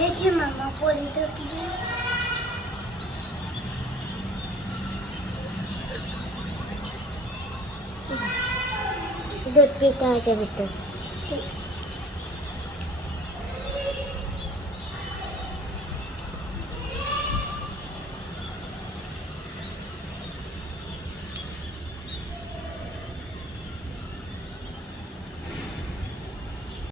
देखिए मामा पोरी तो की दूध पीता है जब तो